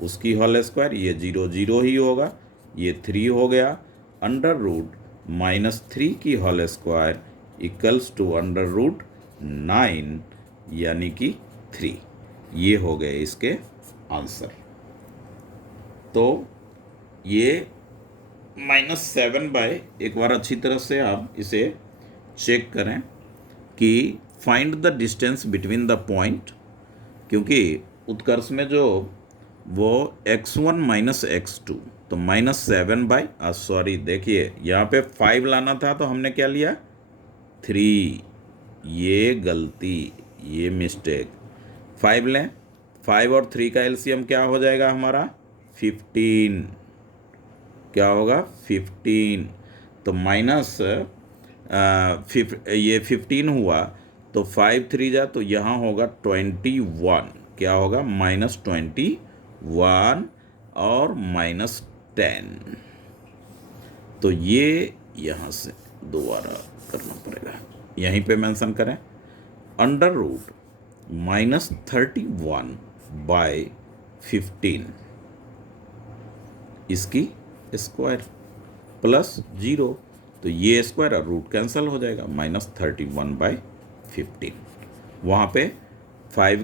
उसकी होल स्क्वायर, ये 0 0 ही होगा, ये 3 हो गया। अंडर रूट -3 की whole square equals to under root 9 यानी कि 3। ये हो गए इसके आंसर। तो ये -7 एक बार अच्छी तरह से आप इसे चेक करें कि find the distance between the point, क्योंकि उत्कर्ष में जो वो x1 माइनस x2, तो -7 देखिए यहाँ पे 5 लाना था तो हमने क्या लिया 3, ये गलती, ये मिस्टेक। 5 लें, 5 और 3 का एलसीएम क्या हो जाएगा हमारा 15, क्या होगा 15। तो माइनस ये 15 हुआ, तो 5 3 जा तो यहाँ होगा 21, क्या होगा -21 और -10। तो ये यहाँ से दोबारा करना पड़ेगा, यहीं पे मेंशन करें अंडर रूट -31/15 इसकी स्क्वायर प्लस 0, तो ये स्क्वायर और रूट कैंसिल हो जाएगा, -31/15। वहाँ पे 5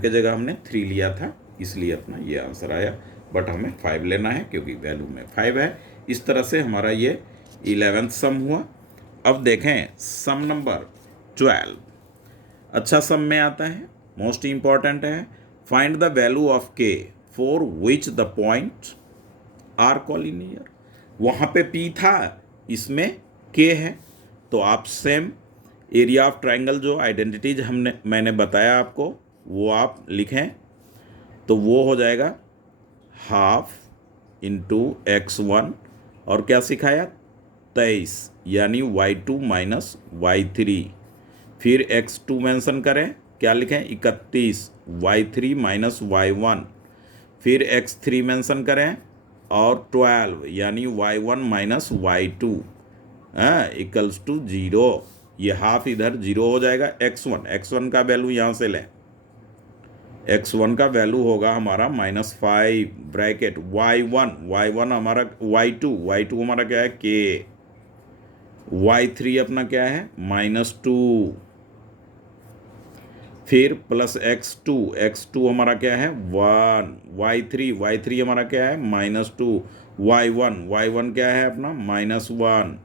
के जगह हमने 3 लिया था, इसलिए अपना ये आंसर आया, बट हमें 5 लेना है क्योंकि वैल्यू में 5 है। इस तरह से हमारा ये 11th सम हुआ। अब देखें सम नंबर 12, अच्छा सम में आता है, मोस्ट इम्पॉर्टेंट है। Find the value of k for which the point are collinear. वहाँ पे P था, इसमें K है, तो आप सेम एरिया ऑफ ट्राइंगल जो आइडेंटिटीज मैंने बताया आपको वो आप लिखें, तो वो हो जाएगा हाफ इंटू x1 और क्या सिखाया 23 यानी y2 माइनस y3, फिर x2 मेंशन करें, क्या लिखें 31, y3 माइनस y1, फिर x3 मेंशन करें और 12 यानी y1 minus y2 equals to 0। ये हाफ इधर 0 हो जाएगा। x1 का वैल्यू यहाँ से लें, x1 का वैल्यू होगा हमारा -5 ब्रैकेट y1 हमारा y2 हमारा क्या है k, y3 अपना क्या है -2, फिर प्लस x2 हमारा क्या है 1, y3 हमारा क्या है -2, y1 क्या है अपना -1,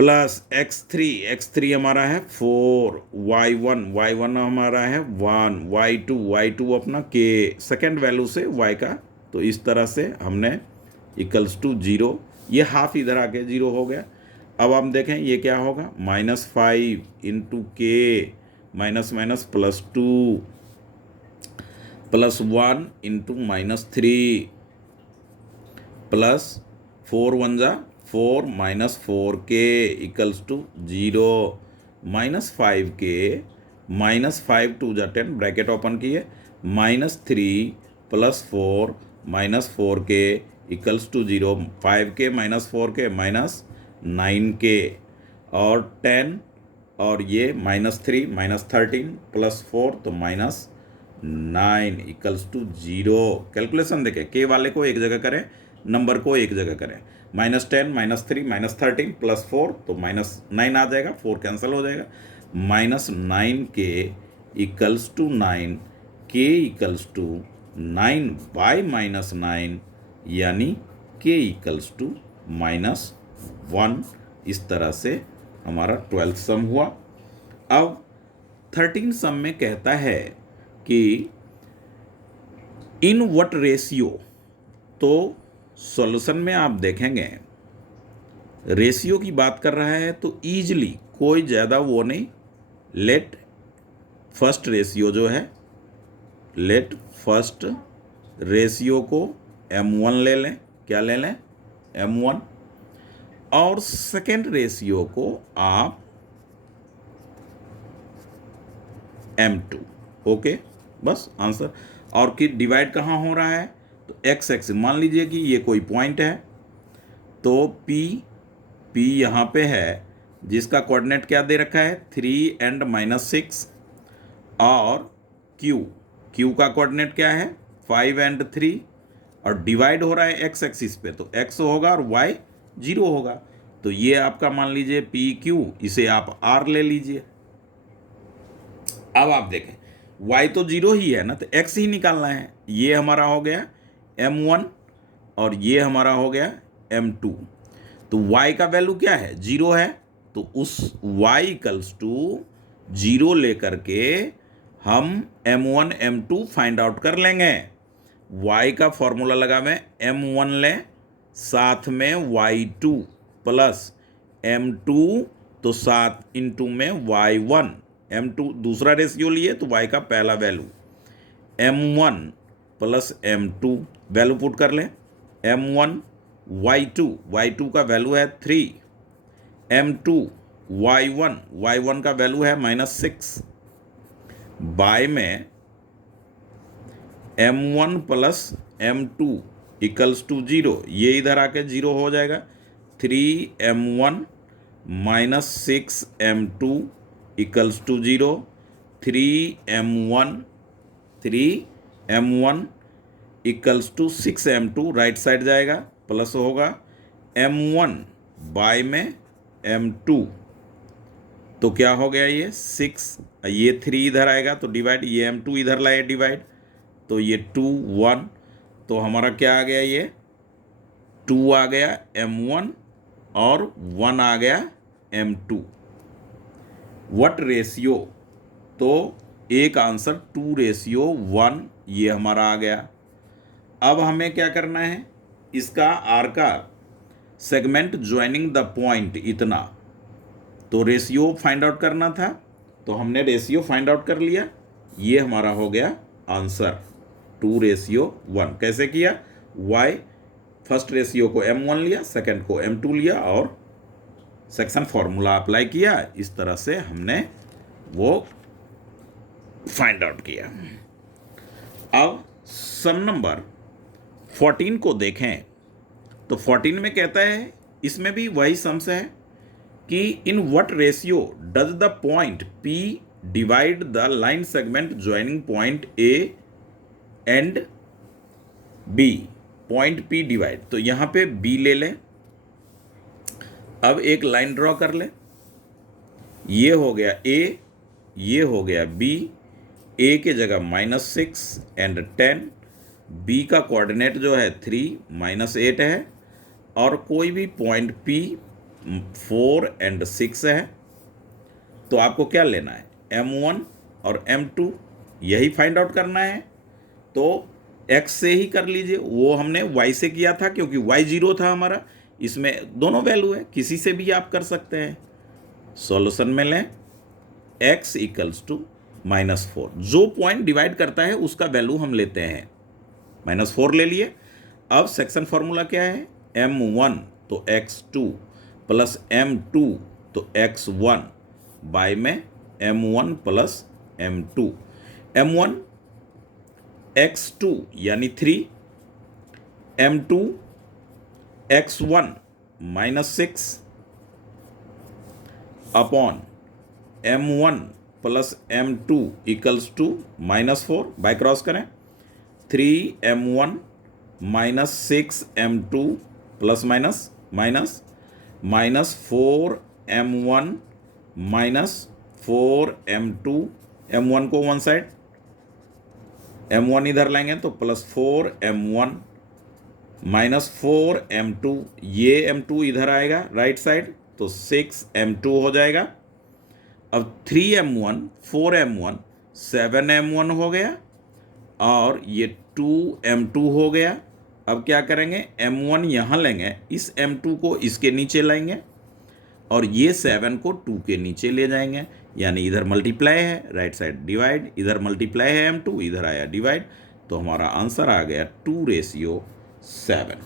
x3 हमारा है 4, y1 हमारा है 1, y2 अपना k सेकेंड वैल्यू से y का, तो इस तरह से हमने इक्वल्स टू 0, ये हाफ इधर आके 0 हो गया। अब हम देखें ये क्या होगा, -5 इंटू के माइनस माइनस +2 +1 इंटू -3 +4 -4 के इक्वल्स टू 0, -5 के -5 2 जा 10 ब्रैकेट ओपन किए, -3 +4 -4 के इक्वल्स टू 0, 5 के -4 के -9 के और 10 और ये -3 -13 +4 तो -9 इक्वल्स टू 0। कैलकुलेशन देखें, के वाले को एक जगह करें, नंबर को एक जगह करें, -10 -3 -13 +4 तो -9 आ जाएगा, 4 कैंसिल हो जाएगा, -9 के इक्वल्स टू 9, के इक्वल्स टू 9 बाई -9 यानी के इक्वल्स टू -1। इस तरह से हमारा 12th सम हुआ। अब 13 सम में कहता है कि इन व्हाट रेशियो, तो सॉल्यूशन में आप देखेंगे रेशियो की बात कर रहा है तो ईजिली कोई ज़्यादा वो नहीं, लेट फर्स्ट रेशियो जो है, लेट फर्स्ट रेशियो को m1 ले लें, क्या ले लें, m1, और सेकेंड रेशियो को आप m2। ओके, बस आंसर। और कि डिवाइड कहाँ हो रहा है, तो x एक्सिस, मान लीजिए कि ये कोई पॉइंट है, तो p यहाँ पे है जिसका कोऑर्डिनेट क्या दे रखा है 3 and -6, और q का कोऑर्डिनेट क्या है 5 and 3, और डिवाइड हो रहा है x एक्सिस पे, तो x होगा और y 0 होगा, तो ये आपका मान लीजिए PQ, इसे आप R ले लीजिए। अब आप देखें y तो 0 ही है ना, तो x ही निकालना है, ये हमारा हो गया m1 और ये हमारा हो गया m2, तो y का वैल्यू क्या है 0 है, तो उस y इक्वल्स टू 0 लेकर के हम m1 m2 फाइंड आउट कर लेंगे। y का फॉर्मूला लगा में m1 लें, साथ में y2 प्लस m2, तो 7 इंटू में y1, m2 दूसरा रेशियो लिए तो y का पहला value, m1 plus m2 value put कर लें, m1 y2 का वैल्यू है 3, m2 y1 का वैल्यू है -6, बाय में m1 plus m2 equals to 0, ये इधर आके 0 हो जाएगा, 3m1 -6m2 equals to 0, 3m1 equals to 6m2 right side जाएगा, प्लस होगा m1 बाय में m2, तो क्या हो गया ये 6, ये 3 इधर आएगा तो डिवाइड, ये m2 इधर लाए डिवाइड, तो ये 2 1, तो हमारा क्या आ गया, ये 2 आ गया m1 और 1 आ गया m2। व्हाट रेशियो, तो एक आंसर 2:1 ये हमारा आ गया। अब हमें क्या करना है, इसका आर का सेगमेंट ज्वाइनिंग द पॉइंट इतना, तो रेशियो फाइंड आउट करना था, तो हमने रेशियो फाइंड आउट कर लिया, ये हमारा हो गया आंसर 2:1। कैसे किया, y फर्स्ट रेशियो को m1 लिया, सेकंड को m2 लिया और सेक्शन फॉर्मूला अप्लाई किया, इस तरह से हमने वो फाइंड आउट किया। अब सम नंबर 14 को देखें, तो 14 में कहता है, इसमें भी वही सम्स है कि in what ratio does the point P divide the line segment joining point A and B, point P divide, तो यहाँ पे B ले लें, अब एक लाइन ड्रॉ कर लें, ये हो गया A, ये हो गया B, A के जगह -6 एंड 10, B का कोऑर्डिनेट जो है 3 -8 है, और कोई भी पॉइंट P 4 and 6 है, तो आपको क्या लेना है, M1 और M2 यही फाइंड आउट करना है। तो x से ही कर लीजिए, वो हमने y से किया था क्योंकि y 0 था हमारा, इसमें दोनों वैल्यू है, किसी से भी आप कर सकते हैं। सॉल्यूशन में लें x इक्वल्स टू -4, जो पॉइंट डिवाइड करता है उसका वैल्यू हम लेते हैं, -4 ले लिए। अब सेक्शन फॉर्मूला क्या है, M1 तो x2 प्लस M2 तो x1 बाय में M1 plus M2। M1 x2 यानी 3, M2 x1 -6 upon M1 plus M2 equals to -4, by cross करें, 3M1 -6M2 plus minus -4M1 -4M2, M1 को वन साइड, M1 इधर लाएंगे तो +4M1 -4M2, ये M2 इधर आएगा राइट साइड तो 6M2 हो जाएगा। अब 3M1 4M1 7M1 हो गया और ये 2M2 हो गया। अब क्या करेंगे, M1 यहाँ लेंगे, इस M2 को इसके नीचे लाएंगे और ये 7 को 2 के नीचे ले जाएंगे, यानी इधर मल्टीप्लाई है, राइट साइड डिवाइड, इधर मल्टीप्लाई है M2, इधर आया डिवाइड, तो हमारा आंसर आ गया 2:7।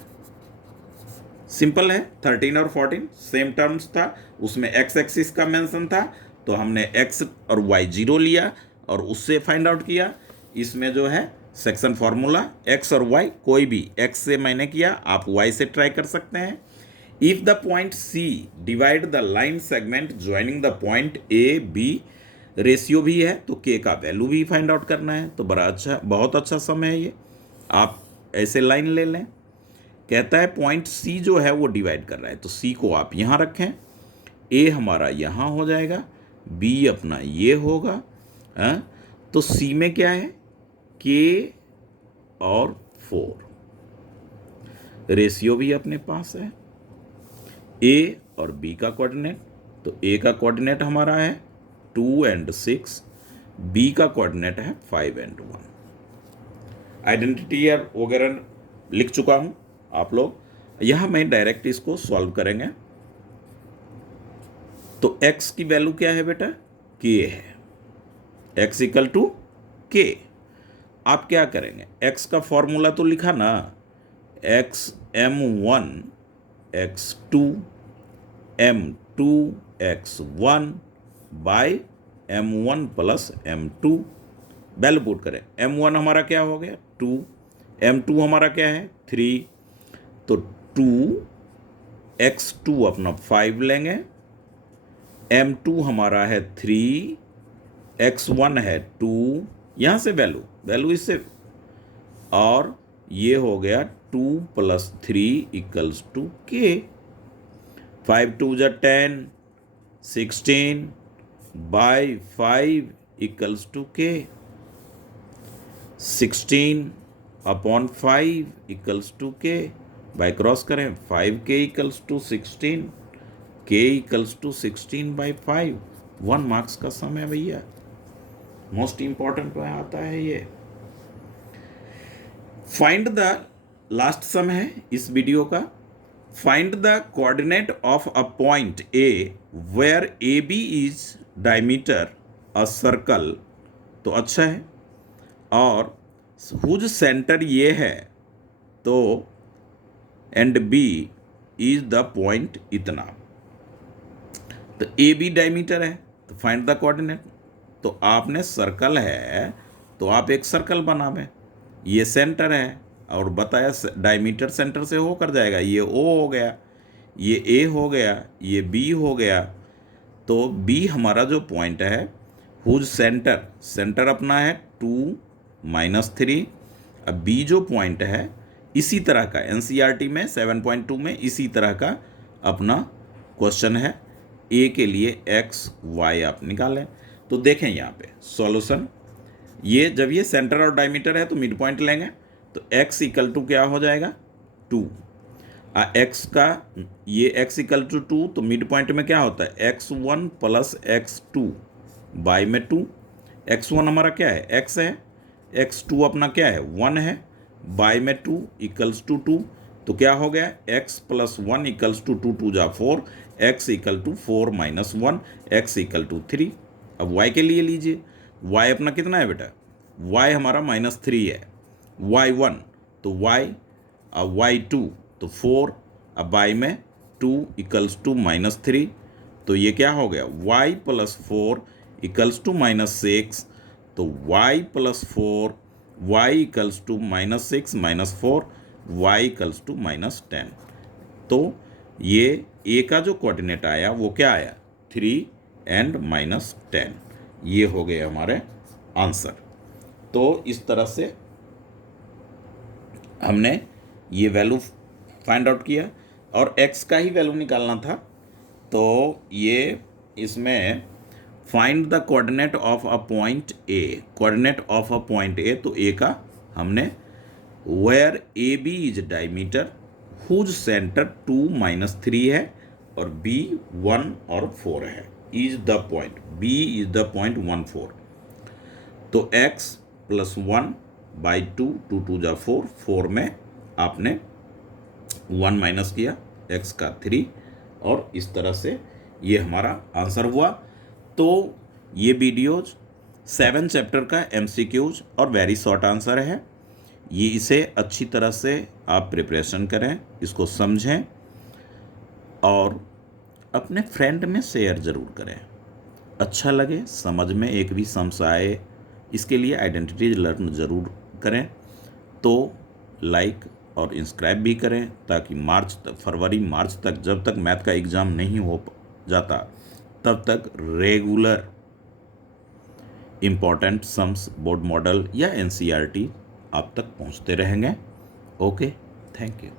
सिंपल है। 13 और 14 सेम टर्म्स था, उसमें x एक्सिस का मेंशन था तो हमने x और y 0 लिया और उससे फाइंड आउट किया। इसमें जो है सेक्शन फॉर्मूला x और y, कोई भी x से मैंने किया, आप y से ट्राई कर सकते हैं। If the point C divide the line segment joining the point A B, ratio भी है तो K का वैल्यू भी फाइंड आउट करना है। तो बड़ा अच्छा, बहुत अच्छा सम है ये, आप ऐसे लाइन ले लें। कहता है पॉइंट C जो है वो डिवाइड कर रहा है, तो C को आप यहाँ रखें, A हमारा यहाँ हो जाएगा, B अपना ये होगा, तो C में क्या है, K और 4, रेशियो भी अपने पास है। A और B का कोऑर्डिनेट, तो A का कोऑर्डिनेट हमारा है 2 and 6, B का कोऑर्डिनेट है 5 and 1। आइडेंटिटी वगैरह लिख चुका हूँ, आप लोग यहाँ मैं डायरेक्ट इसको सॉल्व करेंगे। तो x की वैल्यू क्या है बेटा, K है, x इक्वल टू K। आप क्या करेंगे, x का फॉर्मूला तो लिखा ना, x M1 x2 M2 x1 by M1 plus M2, value put करें। M1 हमारा क्या हो गया 2, M2 हमारा क्या है 3, तो 2x2 अपना 5 लेंगे, M2 हमारा है 3, x1 है 2, यहाँ से वैल्यू इससे, और ये हो गया 2 + 3 equals to K। 5 2 = 10, 16 by 5 equals to K, 16 upon 5 equals to K, by cross करें, 5K equals to 16, K equals to 16 by 5। 1 marks का सम है भैया, मोस्ट इंपॉर्टेंट में आता है ये। फाइंड द, लास्ट सम है इस वीडियो का, find the coordinate of a point A where AB is diameter a circle, तो अच्छा है, और हुज सेंटर ये है, तो and B is the point इतना, तो AB डायमीटर है तो फाइंड द कोऑर्डिनेट। तो आपने सर्कल है तो आप एक सर्कल बनावें, ये सेंटर है और बताया डायमीटर सेंटर से होकर जाएगा, ये O हो गया, ये A हो गया, ये B हो गया, तो B हमारा जो पॉइंट है, हुज सेंटर अपना है 2 - 3। अब B जो पॉइंट है इसी तरह का NCERT में 7.2 में इसी तरह का अपना क्वेश्चन है, A के लिए x y आप निकालें। तो देखें यहाँ पे सॉल्यूशन, ये जब ये सेंटर और डायमीटर है तो मिड पॉइंट लेंगे, तो x इक्वल टू क्या हो जाएगा 2। एक्स का ये x इक्वल टू 2, तो मिड पॉइंट में क्या होता है x1 प्लस x2 बाई में 2। x1 हमारा क्या है x है, x2 अपना क्या है 1 है, बाई में 2 इक्वल्स टू 2। तो क्या हो गया x प्लस 1 इक्वल्स टू 2, 2 जा 4, x equal to 4 minus 1, x equal to 3। अब y के लिए लीजिए, y अपना कितना है बेटा, y हमारा -3 है, y1 तो y, अब y2 तो 4, अब बाई में 2 इक्वल्स टू -3। तो ये क्या हो गया y प्लस 4 इक्वल्स टू -6, तो y plus 4 y equals to -6 -4 y equals to -10। तो ये a का जो कोऑर्डिनेट आया वो क्या आया 3 एंड -10। ये हो गए हमारे आंसर। तो इस तरह से हमने ये वैल्यू फाइंड आउट किया और x का ही वैल्यू निकालना था। तो ये इसमें find the coordinate of a point A, coordinate of a point A, तो ए का हमने where A B is diameter whose centre 2 -3 है और बी 1 और 4 है, is the point, B is the point 1 4। तो x प्लस 1 बाई 2, 2 2 जा 4, 4 में आपने 1 माइनस किया, x का 3, और इस तरह से ये हमारा आंसर हुआ। तो ये वीडियोज 7 चैप्टर का MCQs और वेरी शॉर्ट आंसर है। ये इसे अच्छी तरह से आप प्रिपरेशन करें, इसको समझें और अपने फ्रेंड में शेयर ज़रूर करें। अच्छा लगे, समझ में एक भी समस्या आए, इसके लिए आइडेंटिटी लर्न ज़रूर करें। तो लाइक और इंस्क्राइब भी करें ताकि फरवरी मार्च तक, जब तक मैथ का एग्ज़ाम नहीं हो जाता तब तक regular important sums, board model या NCERT आप तक पहुंचते रहेंगे। Okay, thank you.